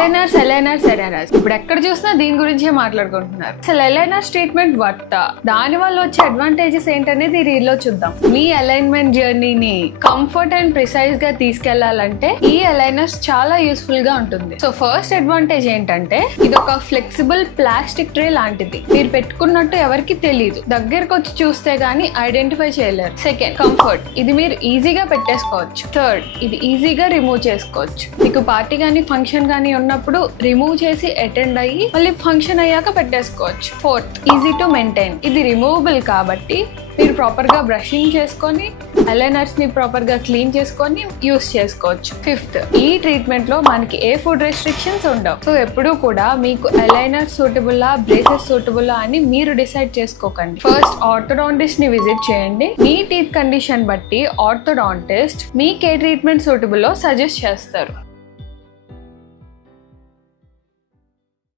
Aligners ఇప్పుడు ఎక్కడ చూసినా దీని గురించే మాట్లాడుకుంటున్నారు. అసలు ఎలైనర్స్ ట్రీట్మెంట్ వర్తా, దాని వల్ల వచ్చే అడ్వాంటేజెస్ ఏంటనేది రీల్లో చూద్దాం. మీ అలైన్మెంట్ జర్నీని కంఫర్ట్ అండ్ ప్రిసైజ్ గా తీసుకెళ్లాలంటే ఈ అలైనర్స్ చాలా యూస్ఫుల్ గా ఉంటుంది. సో ఫస్ట్ అడ్వాంటేజ్ ఏంటంటే ఇది ఒక ఫ్లెక్సిబుల్ ప్లాస్టిక్ ట్రే లాంటిది. మీరు పెట్టుకున్నట్టు ఎవరికి తెలియదు, దగ్గరకు వచ్చి చూస్తే గానీ ఐడెంటిఫై చేయలేరు. Second, comfort. ఇది మీరు ఈజీగా పెట్టేసుకోవచ్చు. థర్డ్, ఇది ఈజీగా రిమూవ్ చేసుకోవచ్చు. మీకు పార్టీ గానీ ఫంక్షన్ గానీ ఉన్నప్పుడు రిమూవ్ చేసి అటెండ్ అయ్యి మళ్ళీ ఫంక్షన్ అయ్యాక పెట్టేసుకోవచ్చు. Fourth, easy to maintain. ఇది రిమూవబుల్ కాబట్టి మీరు ప్రాపర్గా బ్రషింగ్ చేసుకొని అలైనర్స్ ని ప్రాపర్గా క్లీన్ చేసుకొని యూస్ చేసుకోవచ్చు. ఫిఫ్త్, ఈ ట్రీట్మెంట్ లో మనకి ఏ ఫుడ్ రెస్ట్రిక్షన్స్ ఉండవు. సో ఎప్పుడూ కూడా మీకు అలైనర్ సూటబుల్లా బ్రేసెస్ సూటబుల్లా అని మీరు డిసైడ్ చేసుకోకండి. ఫస్ట్ ఆర్థోడాంటిస్ట్ ని విజిట్ చేయండి. మీ టీత్ కండిషన్ బట్టి ఆర్థోడాంటిస్ట్ మీకు ఏ ట్రీట్మెంట్ సూటబుల్లో సజెస్ట్ చేస్తారు.